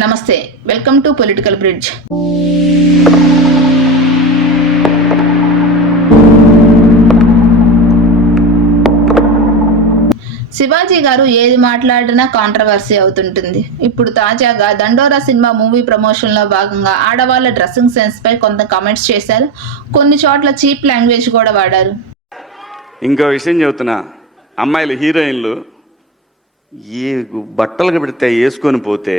నమస్తే welcome to political bridge. Shivaji గారు ఏది మాట్లాడినా కాంట్రవర్సీ అవుతుంటుంది. ఇప్పుడు తాజాగా దండోరా సినిమా మూవీ ప్రమోషన్లో భాగంగా ఆడవాళ్ళ డ్రెస్సింగ్ సెన్స్ పై కొంత కామెంట్స్ చేశారు. కొన్ని చోట్ల చీప్ లాంగ్వేజ్ కూడా వాడారు. ఇంకో విషయం చెబుతున్నా. అమ్మాయిలు హీరోయిన్లు ఏ బట్టలు పెడితే వేసుకొని పోతే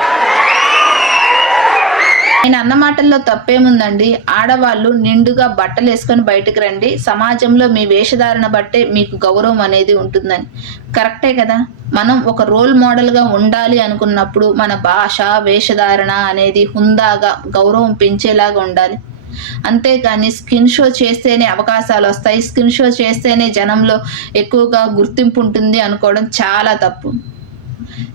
ఆయన అన్న మాటల్లో తప్పేముందండి? ఆడవాళ్ళు నిండుగా బట్టలు వేసుకొని బయటకు రండి. సమాజంలో మీ వేషధారణ బట్టే మీకు గౌరవం అనేది ఉంటుందని. కరెక్టే కదా? మనం ఒక రోల్ మోడల్గా ఉండాలి అనుకున్నప్పుడు మన భాష వేషధారణ అనేది హుందాగా గౌరవం పెంచేలాగా ఉండాలి. అంతేగాని స్కిన్ షో చేస్తేనే అవకాశాలు వస్తాయి. స్కిన్ షో చేస్తేనే జనంలో ఎక్కువగా గుర్తింపు ఉంటుంది అనుకోవడం చాలా తప్పు.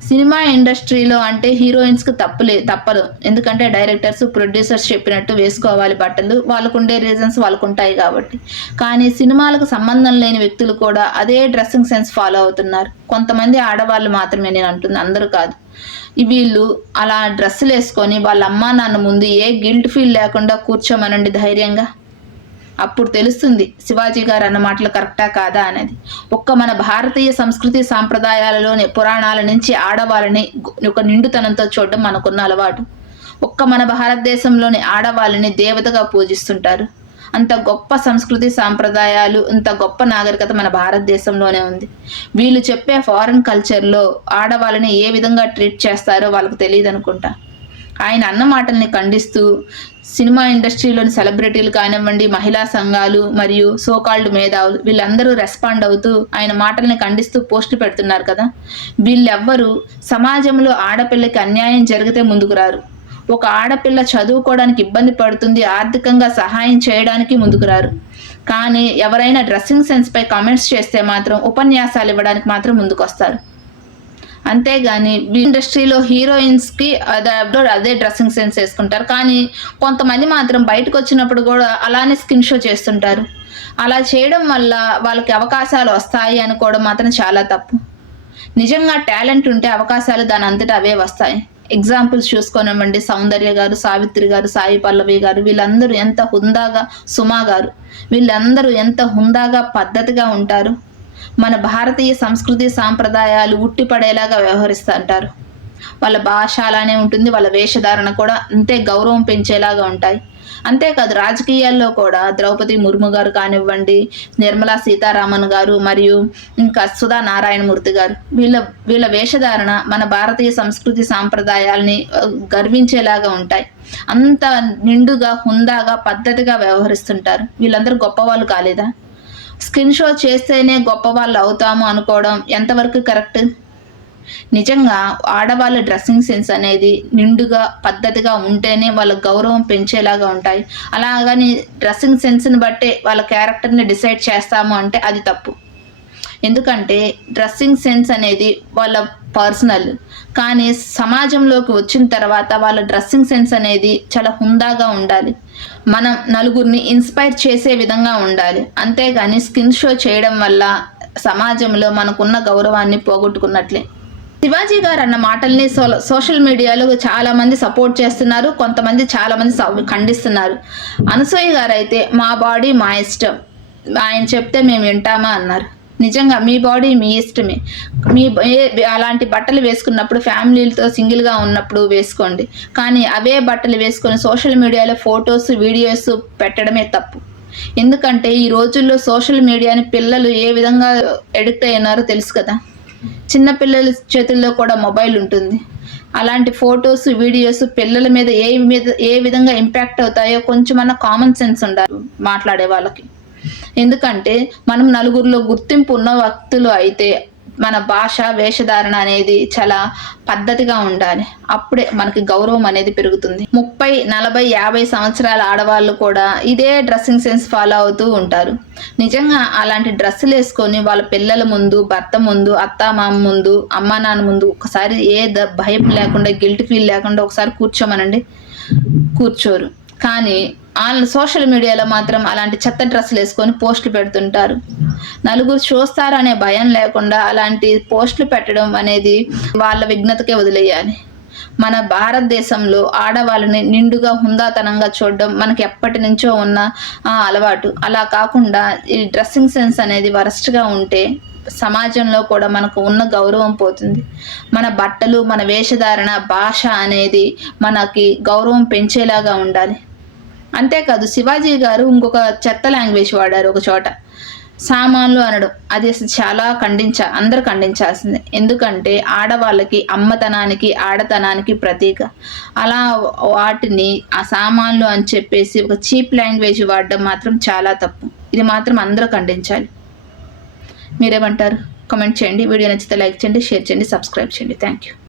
సినిమా ఇండస్ట్రీలో అంటే హీరోయిన్స్కి తప్పులే తప్పదు. ఎందుకంటే డైరెక్టర్స్ ప్రొడ్యూసర్స్ చెప్పినట్టు వేసుకోవాలి బట్టలు. వాళ్ళకు ఉండే రీజన్స్ వాళ్ళకు ఉంటాయి కాబట్టి. కానీ సినిమాలకు సంబంధం లేని వ్యక్తులు కూడా అదే డ్రెస్సింగ్ సెన్స్ ఫాలో అవుతున్నారు. కొంతమంది ఆడవాళ్ళు మాత్రమే నేను అంటుంది అందరూ కాదు. వీళ్ళు అలా డ్రెస్సులు వేసుకొని వాళ్ళ అమ్మా నాన్న ముందు ఏ గిల్ట్ ఫీల్ లేకుండా కూర్చోమనండి ధైర్యంగా. అప్పుడు తెలుస్తుంది శివాజీ గారు అన్న మాటలు కరెక్టా కాదా అనేది ఒక్క మన భారతీయ సంస్కృతి సాంప్రదాయాలలోని పురాణాల నుంచి ఆడవాళ్ళని ఒక నిండుతనంతో చూడడం మనకున్న అలవాటు. ఒక్క మన భారతదేశంలోని ఆడవాళ్ళని దేవతగా పూజిస్తుంటారు. అంత గొప్ప సంస్కృతి సాంప్రదాయాలు ఇంత గొప్ప నాగరికత మన భారతదేశంలోనే ఉంది. వీళ్ళు చెప్పే ఫారెన్ కల్చర్లో ఆడవాళ్ళని ఏ విధంగా ట్రీట్ చేస్తారో వాళ్ళకి తెలియదు అనుకుంటా ఆయన అన్న మాటల్ని ఖండిస్తూ సినిమా ఇండస్ట్రీలోని సెలబ్రిటీలు కానివ్వండి మహిళా సంఘాలు మరియు సోకాల్డ్ మేధావులు వీళ్ళందరూ రెస్పాండ్ అవుతూ ఆయన మాటల్ని ఖండిస్తూ పోస్టులు పెడుతున్నారు కదా. వీళ్ళెవ్వరూ సమాజంలో ఆడపిల్లకి అన్యాయం జరిగితే ముందుకు రారు. ఒక ఆడపిల్ల చదువుకోవడానికి ఇబ్బంది పడుతుంది ఆర్థికంగా సహాయం చేయడానికి ముందుకు రారు. కానీ ఎవరైనా డ్రెస్సింగ్ సెన్స్ పై కామెంట్స్ చేస్తే మాత్రం ఉపన్యాసాలు ఇవ్వడానికి మాత్రం ముందుకొస్తారు. అంతేగాని ఇండస్ట్రీలో హీరోయిన్స్కి అదే అదే డ్రెస్సింగ్ సెన్స్ వేసుకుంటారు. కానీ కొంతమంది మాత్రం బయటకు వచ్చినప్పుడు కూడా అలానే స్కిన్ షో చేస్తుంటారు. అలా చేయడం వల్ల వాళ్ళకి అవకాశాలు వస్తాయి అనుకోవడం మాత్రం చాలా తప్పు. నిజంగా టాలెంట్ ఉంటే అవకాశాలు దాని అంతటా అవే వస్తాయి. ఎగ్జాంపుల్స్ చూసుకోనివ్వండి. సౌందర్య గారు సావిత్రి గారు సాయి పల్లవి గారు వీళ్ళందరూ ఎంత హుందాగా సుమా గారు వీళ్ళందరూ ఎంత హుందాగా పద్ధతిగా ఉంటారు. మన భారతీయ సంస్కృతి సాంప్రదాయాలు ఉట్టిపడేలాగా వ్యవహరిస్తుంటారు. వాళ్ళ భాష అలానే ఉంటుంది వాళ్ళ వేషధారణ కూడా అంతే గౌరవం పెంచేలాగా ఉంటాయి. అంతేకాదు రాజకీయాల్లో కూడా ద్రౌపది ముర్ము గారు కానివ్వండి నిర్మలా సీతారామన్ గారు మరియు ఇంకా సుధా నారాయణమూర్తి గారు వీళ్ళ వీళ్ళ వేషధారణ మన భారతీయ సంస్కృతి సాంప్రదాయాల్ని గర్వించేలాగా ఉంటాయి. అంత నిండుగా హుందాగా పద్ధతిగా వ్యవహరిస్తుంటారు. వీళ్ళందరూ గొప్పవాళ్ళు కాలేదా? స్కిన్ షో చేస్తేనే గొప్ప వాళ్ళు అవుతాము అనుకోవడం ఎంతవరకు కరెక్ట్? నిజంగా ఆడవాళ్ళ డ్రెస్సింగ్ సెన్స్ అనేది నిండుగా పద్ధతిగా ఉంటేనే వాళ్ళ గౌరవం పెంచేలాగా ఉంటాయి. అలాగని డ్రెస్సింగ్ సెన్స్ని బట్టే వాళ్ళ క్యారెక్టర్ని డిసైడ్ చేస్తాము అంటే అది తప్పు. ఎందుకంటే డ్రెస్సింగ్ సెన్స్ అనేది వాళ్ళ పర్సనల్. కానీ సమాజంలోకి వచ్చిన తర్వాత వాళ్ళ డ్రెస్సింగ్ సెన్స్ అనేది చాలా హుందాగా ఉండాలి. మనం నలుగురిని ఇన్స్పైర్ చేసే విధంగా ఉండాలి. అంతేగాని స్కిన్ షో చేయడం వల్ల సమాజంలో మనకున్న గౌరవాన్ని పోగొట్టుకున్నట్లే. శివాజీ గారు అన్న మాటల్ని సో సోషల్ మీడియాలో చాలా మంది సపోర్ట్ చేస్తున్నారు. కొంతమంది చాలా మంది ఖండిస్తున్నారు. అనసూయ గారు అయితే మా బాడీ మా ఇష్టం. ఆయన చెప్తే మేము వింటామా అన్నారు. నిజంగా మీ బాడీ మీ ఇష్టమే. మీ అలాంటి బట్టలు వేసుకున్నప్పుడు ఫ్యామిలీలతో సింగిల్గా ఉన్నప్పుడు వేసుకోండి. కానీ అవే బట్టలు వేసుకొని సోషల్ మీడియాలో ఫొటోస్ వీడియోస్ పెట్టడమే తప్పు. ఎందుకంటే ఈ రోజుల్లో సోషల్ మీడియాని పిల్లలు ఏ విధంగా ఎడిక్ట్ అయినారో తెలుసు కదా. చిన్న పిల్లల చేతుల్లో కూడా మొబైల్ ఉంటుంది. అలాంటి ఫొటోస్ వీడియోస్ పిల్లల మీద ఏ మీద ఏ విధంగా ఇంపాక్ట్ అవుతాయో కొంచెమన్నా కామన్ సెన్స్ ఉండాలి మాట్లాడే వాళ్ళకి. ఎందుకంటే మనం నలుగురిలో గుర్తింపు ఉన్న వ్యక్తులు అయితే మన భాష వేషధారణ అనేది చాలా పద్ధతిగా ఉండాలి. అప్పుడే మనకి గౌరవం అనేది పెరుగుతుంది. ముప్పై నలభై యాభై సంవత్సరాల ఆడవాళ్ళు కూడా ఇదే డ్రెస్సింగ్ సెన్స్ ఫాలో అవుతూ ఉంటారు. నిజంగా అలాంటి డ్రెస్సులు వేసుకొని వాళ్ళ పిల్లల ముందు భర్త ముందు అత్త మామ ముందు అమ్మా నాన్న ముందు ఒకసారి ఏ ద- భయం లేకుండా గిల్ట్ ఫీల్ లేకుండా ఒకసారి కూర్చోమనండి. కూర్చోరు. కానీ వాళ్ళ సోషల్ మీడియాలో మాత్రం అలాంటి చెత్త డ్రెస్సులు వేసుకొని పోస్టులు పెడుతుంటారు. నలుగురు చూస్తారు అనే భయం లేకుండా అలాంటి పోస్టులు పెట్టడం అనేది వాళ్ళ విఘ్నతకే వదిలేయాలి. మన భారతదేశంలో ఆడవాళ్ళని నిండుగా హుందాతనంగా చూడడం మనకి ఎప్పటి నుంచో ఉన్న ఆ, అలవాటు. అలా కాకుండా ఈ డ్రెస్సింగ్ సెన్స్ అనేది వరస్ట్గా ఉంటే సమాజంలో కూడా మనకు ఉన్న గౌరవం పోతుంది. మన బట్టలు మన వేషధారణ భాష అనేది మనకి గౌరవం పెంచేలాగా ఉండాలి. అంతేకాదు శివాజీ గారు ఇంకొక చెత్త లాంగ్వేజ్ వాడారు ఒక చోట. సామాన్లు అనడం అది అసలు చాలా ఖండించ అందరు ఖండించాల్సిందే. ఎందుకంటే ఆడవాళ్ళకి అమ్మతనానికి ఆడతనానికి ప్రతీక. అలా వాటిని ఆ సామాన్లు అని చెప్పేసి ఒక చీప్ లాంగ్వేజ్ వాడడం మాత్రం చాలా తప్పు. ఇది మాత్రం అందరూ ఖండించాలి. మీరేమంటారు? కమెంట్ చేయండి. వీడియో నచ్చితే లైక్ చేయండి షేర్ చేయండి సబ్స్క్రైబ్ చేయండి. Thank you.